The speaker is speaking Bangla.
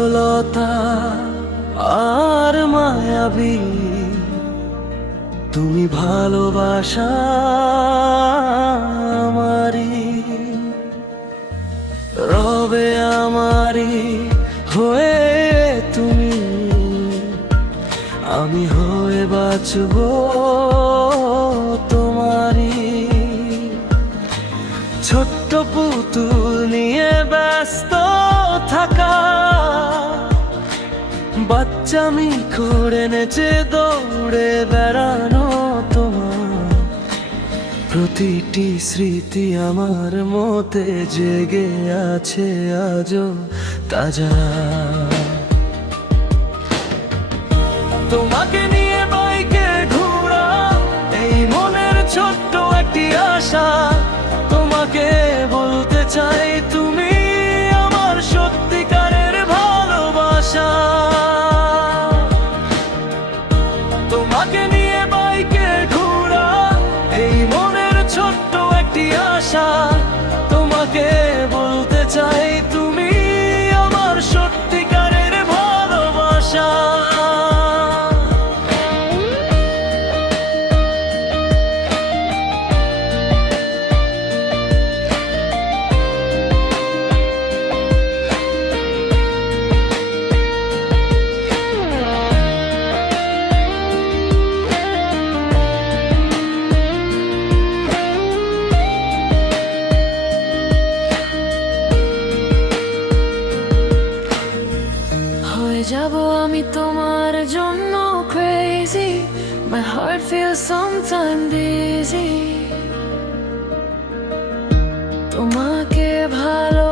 সরলতা আর মায়াবী, তুমি ভালোবাসা আমারি, রবে আমারি হয়ে তুমি, আমি হয়ে বাঁচব তোমারি। ছোট্ট পুতুল নিয়ে ব্যস্ত থাকা, বাচ্চামি করে নেচে দৌড়ে বেড়ানো তোমার, প্রতিটি স্মৃতি আমার মতে জেগে আছে আজও তাজা। তোমাকে নিয়ে বাইকে ঘোরা, এই মনের ছোট্ট একটি আশা, তোমাকে বলতে চাই তুমি আমার সত্যিকারের ভালোবাসা। তোমাকে নিয়ে বাইকে ঘোরা, এই মনের ছোট্ট একটি আশা, তোমাকে বলতে চাই তুমি আমার সত্যিকারের ভালোবাসা। হয়ে যাব আমি তোমার জন্য crazy, my heart feels sometimes dizzy। তোমাকে ভালো